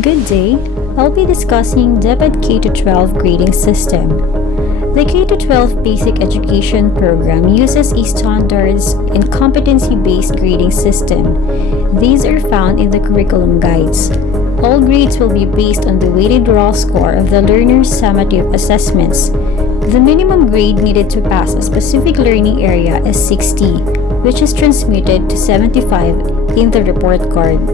Good day. I'll be discussing DepEd K-12 grading system. The K-12 basic education program uses a standards and competency-based grading system. These are found in the curriculum guides. All grades will be based on the weighted raw score of the learner's summative assessments. The minimum grade needed to pass a specific learning area is 60, which is transmuted to 75 in the report card.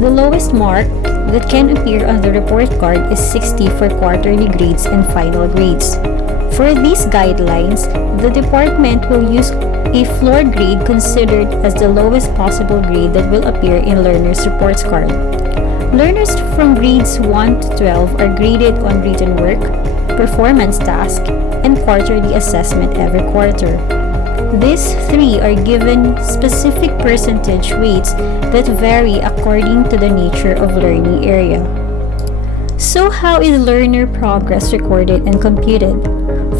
The lowest mark that can appear on the report card is 60 for quarterly grades and final grades. For these guidelines, the department will use a floor grade considered as the lowest possible grade that will appear in learner's report card. Learners from grades 1 to 12 are graded on written work, performance task, and quarterly assessment every quarter. These three are given specific percentage weights that vary according to the nature of learning area. So how is learner progress recorded and computed?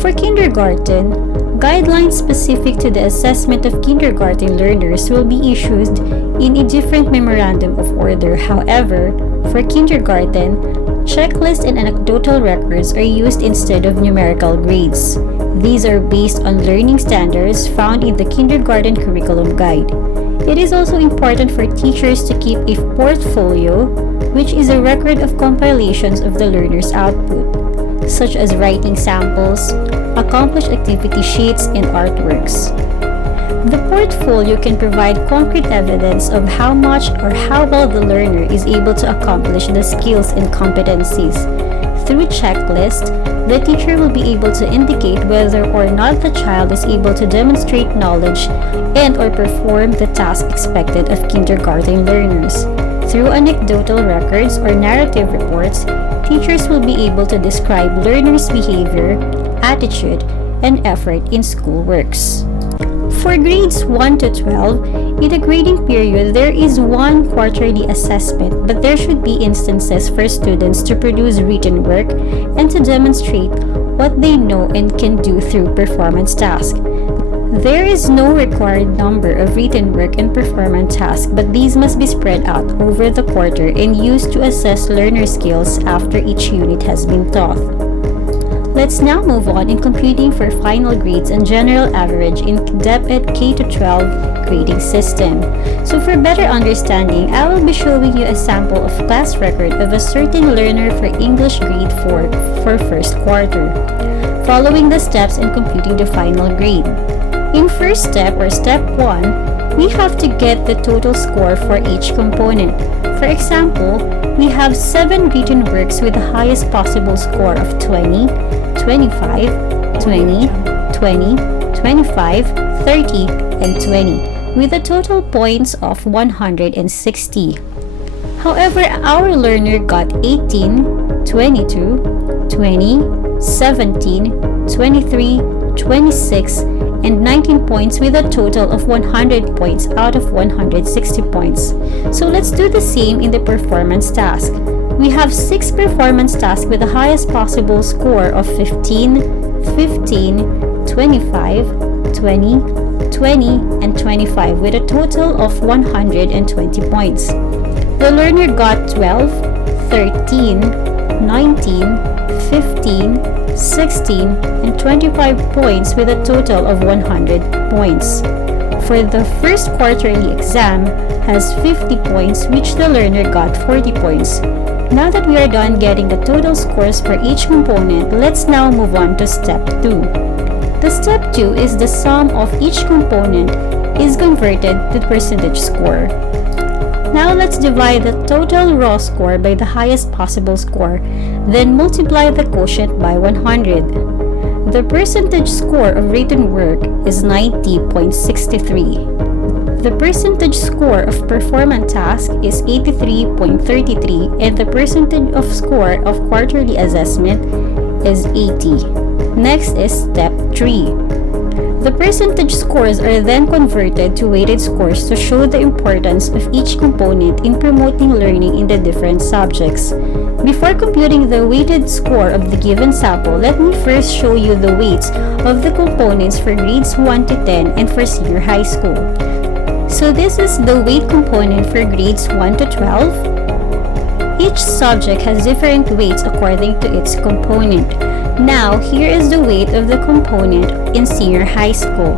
For kindergarten, guidelines specific to the assessment of kindergarten learners will be issued in a different memorandum of order. However, for kindergarten, checklists and anecdotal records are used instead of numerical grades. These are based on learning standards found in the kindergarten curriculum guide. It is also important for teachers to keep a portfolio, which is a record of compilations of the learner's output, such as writing samples, accomplished activity sheets, and artworks. The portfolio can provide concrete evidence of how much or how well the learner is able to accomplish the skills and competencies. Through checklist, the teacher will be able to indicate whether or not the child is able to demonstrate knowledge and or perform the task expected of kindergarten learners. Through anecdotal records or narrative reports, teachers will be able to describe learners' behavior, attitude, and effort in schoolworks. For grades 1 to 12, in the grading period, there is one quarterly assessment, but there should be instances for students to produce written work and to demonstrate what they know and can do through performance tasks. There is no required number of written work and performance tasks, but these must be spread out over the quarter and used to assess learner skills after each unit has been taught. Let's now move on in computing for final grades and general average in DepEd K-12 grading system. So for better understanding, I will be showing you a sample of class record of a certain learner for English grade 4 for first quarter, following the steps in computing the final grade. In first step or step 1, we have to get the total score for each component. For example, we have 7 written works with the highest possible score of 20, 25, 20, 20, 25, 30, and 20, with a total points of 160. However, our learner got 18, 22, 20, 17, 23, 26, and 19 points with a total of 100 points out of 160 points. So let's do the same in the performance task. We have 6 performance tasks with the highest possible score of 15, 15, 25, 20, 20, and 25 with a total of 120 points. The learner got 12, 13, 19, 15, 16, and 25 points with a total of 100 points. For the first quarterly exam has 50 points, which the learner got 40 points. Now that we are done getting the total scores for each component, let's now move on to step 2. The step 2 is the sum of each component is converted to percentage score. Now let's divide the total raw score by the highest possible score, then multiply the quotient by 100. The percentage score of written work is 90.63. The percentage score of performance task is 83.33, and the percentage of score of quarterly assessment is 80. Next is step 3. The percentage scores are then converted to weighted scores to show the importance of each component in promoting learning in the different subjects. Before computing the weighted score of the given sample, let me first show you the weights of the components for grades 1 to 10 and for senior high school. So this is the weight component for grades 1 to 12. each subject has different weights according to its component. Now, here is the weight of the component in senior high school.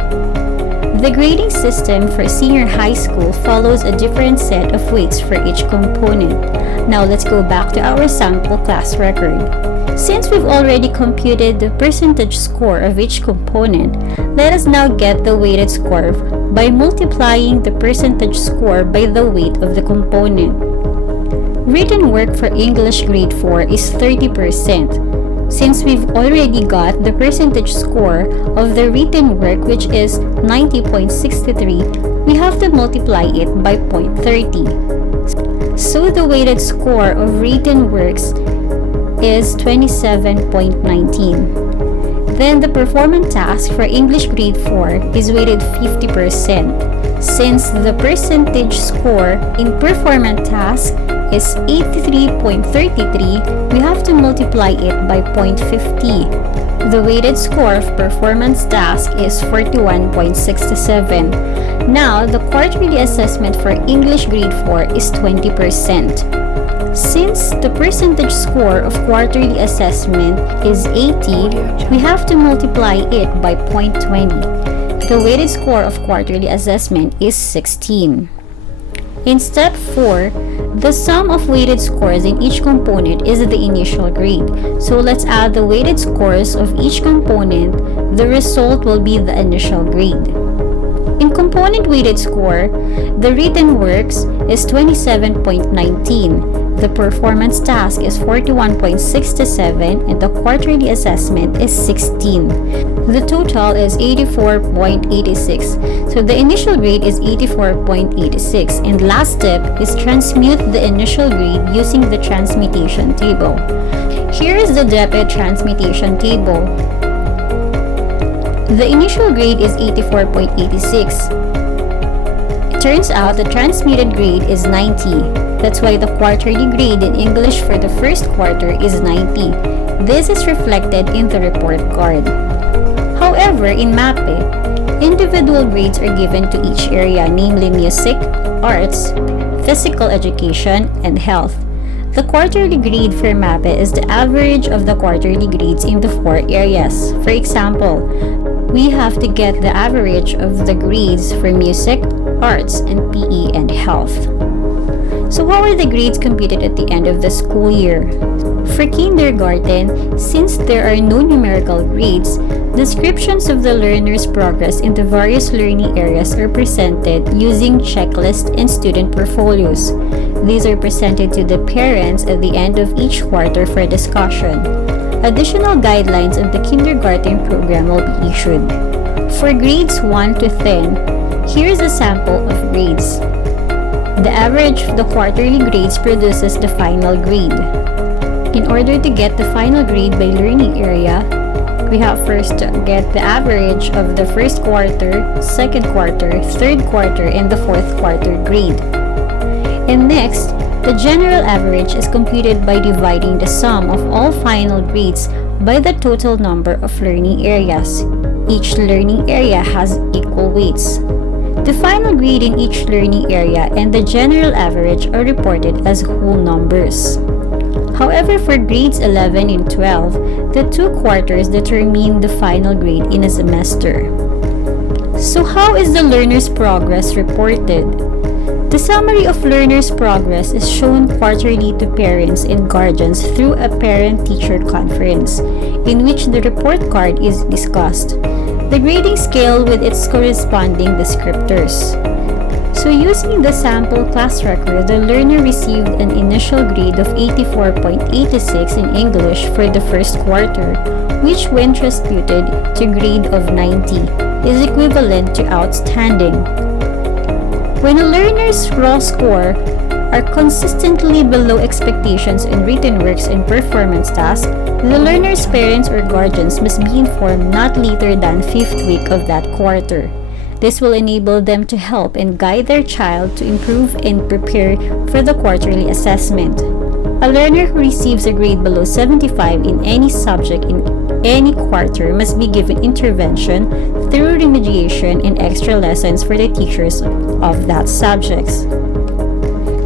The grading system for senior high school follows a different set of weights for each component. Now, let's go back to our sample class record. Since we've already computed the percentage score of each component, let us now get the weighted score by multiplying the percentage score by the weight of the component. Written work for English grade 4 is 30%. Since we've already got the percentage score of the written work, which is 90.63, we have to multiply it by 0.30. So the weighted score of written works is 27.19. Then the performance task for English grade 4 is weighted 50%. Since the percentage score in performance task is 83.33, we have to multiply it by 0.50. The weighted score of performance task is 41.67. Now, the quarterly assessment for English grade 4 is 20%. Since the percentage score of quarterly assessment is 80, we have to multiply it by 0.20. The weighted score of quarterly assessment is 16. In step 4, the sum of weighted scores in each component is the initial grade. So let's add the weighted scores of each component. The result will be the initial grade. In component weighted score, the written works is 27.19. The performance task is 41.67 and the quarterly assessment is 16. The total is 84.86. So the initial grade is 84.86, and last step is transmute the initial grade using the transmutation table. Here is the DepEd transmutation table. The initial grade is 84.86. It turns out the transmuted grade is 90. That's why the quarterly grade in English for the first quarter is 90. This is reflected in the report card. However, in MAPE, individual grades are given to each area, namely music, arts, physical education, and health. The quarterly grade for MAPE is the average of the quarterly grades in the 4 areas. For example, we have to get the average of the grades for music, arts, and PE and health. So how are the grades computed at the end of the school year? For kindergarten, since there are no numerical grades, descriptions of the learner's progress in the various learning areas are presented using checklists and student portfolios. These are presented to the parents at the end of each quarter for discussion. Additional guidelines on the kindergarten program will be issued. For grades 1 to 10, here is a sample of grades. The average of the quarterly grades produces the final grade. In order to get the final grade by learning area, we have first to get the average of the first quarter, second quarter, third quarter, and the fourth quarter grade. And next, the general average is computed by dividing the sum of all final grades by the total number of learning areas. Each learning area has equal weights. The final grade in each learning area and the general average are reported as whole numbers. However, for grades 11 and 12, the 2 quarters determine the final grade in a semester. So how is the learner's progress reported? The summary of learner's progress is shown quarterly to parents and guardians through a parent-teacher conference, in which the report card is discussed. The grading scale with its corresponding descriptors. So using the sample class record, the learner received an initial grade of 84.86 in English for the first quarter, which when transmuted to grade of 90 is equivalent to outstanding. When a learner's raw score are consistently below expectations in written works and performance tasks, the learner's parents or guardians must be informed not later than 5th week of that quarter. This will enable them to help and guide their child to improve and prepare for the quarterly assessment. A learner who receives a grade below 75 in any subject in any quarter must be given intervention through remediation and extra lessons for the teachers of that subjects.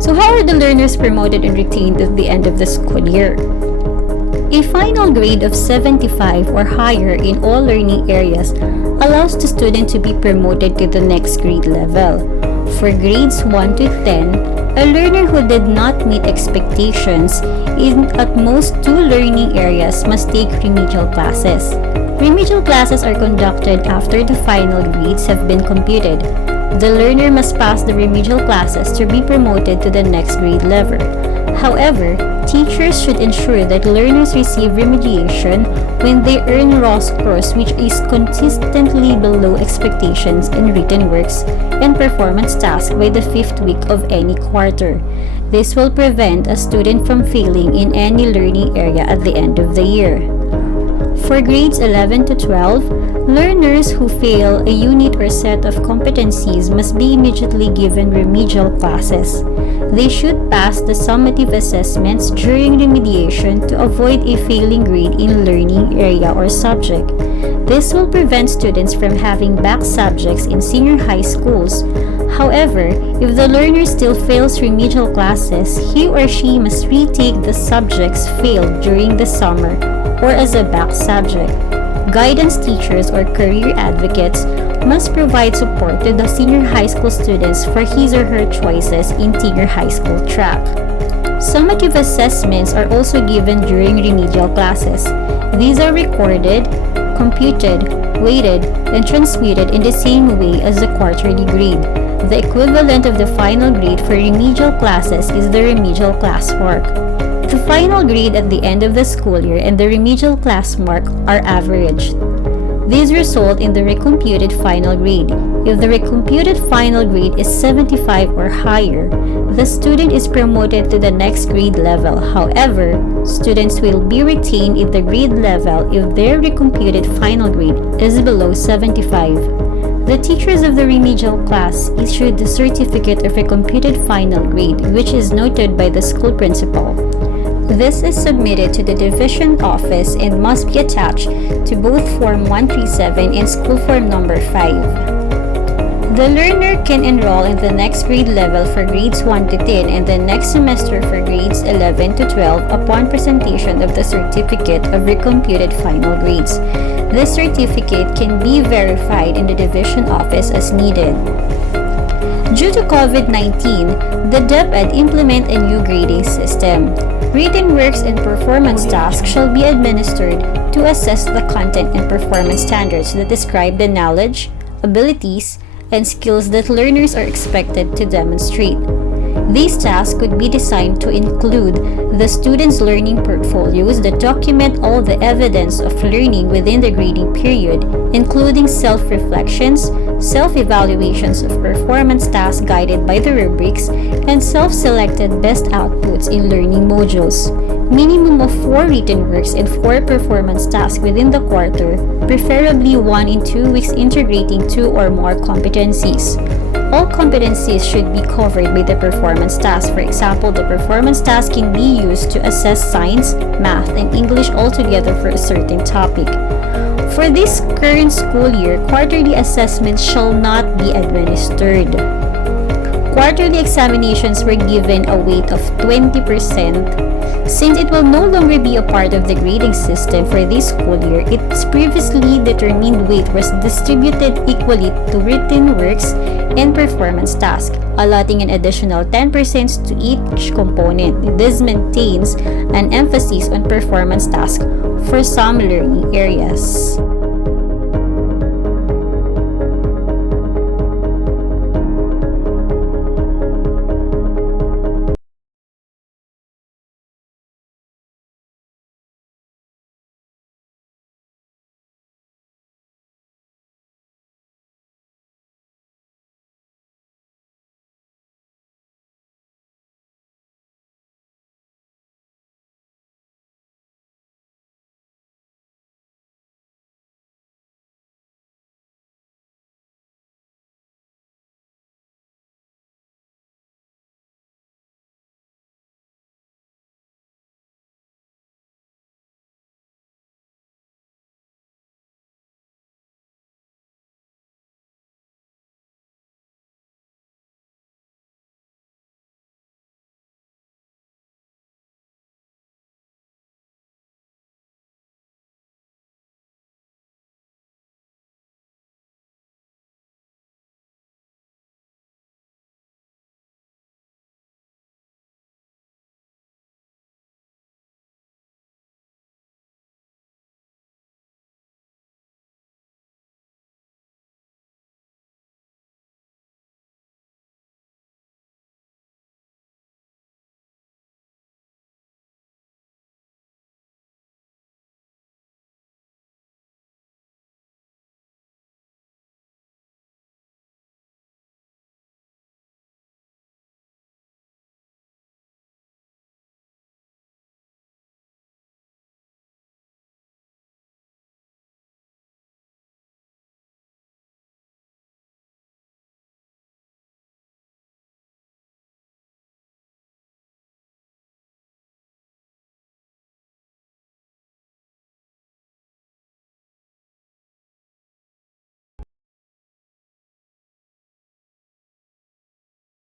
So how are the learners promoted and retained at the end of the school year? A final grade of 75 or higher in all learning areas allows the student to be promoted to the next grade level. For grades 1 to 10, a learner who did not meet expectations in at most 2 learning areas must take remedial classes. Remedial classes are conducted after the final grades have been computed. The learner must pass the remedial classes to be promoted to the next grade level. However, teachers should ensure that learners receive remediation when they earn raw scores which is consistently below expectations in written works and performance tasks by the 5th week of any quarter. This will prevent a student from failing in any learning area at the end of the year. For grades 11 to 12, learners who fail a unit or set of competencies must be immediately given remedial classes. They should pass the summative assessments during remediation to avoid a failing grade in learning area or subject. This will prevent students from having back subjects in senior high schools. However, if the learner still fails remedial classes, he or she must retake the subjects failed during the summer or as a back subject. Guidance teachers or career advocates must provide support to the senior high school students for his or her choices in senior high school track. Summative assessments are also given during remedial classes. These are recorded, computed, weighted, and transmitted in the same way as the quarterly grade. The equivalent of the final grade for remedial classes is the remedial class mark. The final grade at the end of the school year and the remedial class mark are averaged. These result in the recomputed final grade. If the recomputed final grade is 75 or higher, the student is promoted to the next grade level. However, students will be retained in the grade level if their recomputed final grade is below 75. The teachers of the remedial class issued the certificate of recomputed final grade, which is noted by the school principal. This is submitted to the division office and must be attached to both Form 137 and School Form Number 5. The learner can enroll in the next grade level for grades 1 to 10 and the next semester for grades 11 to 12 upon presentation of the certificate of recomputed final grades. This certificate can be verified in the division office as needed. Due to COVID-19, the DepEd implement a new grading system. Written works and performance tasks shall be administered to assess the content and performance standards that describe the knowledge, abilities, and skills that learners are expected to demonstrate. These tasks could be designed to include the students' learning portfolios that document all the evidence of learning within the grading period, including self-reflections, self-evaluations of performance tasks guided by the rubrics, and self-selected best outputs in learning modules. Minimum of 4 written works and 4 performance tasks within the quarter, preferably 1 in 2 weeks integrating 2 or more competencies. All competencies should be covered by the performance task. For example, the performance task can be used to assess science, math, and English altogether for a certain topic. For this current school year, quarterly assessments shall not be administered. Quarterly examinations were given a weight of 20%. Since it will no longer be a part of the grading system for this school year, its previously determined weight was distributed equally to written works and performance tasks, allotting an additional 10% to each component. This maintains an emphasis on performance tasks for some learning areas.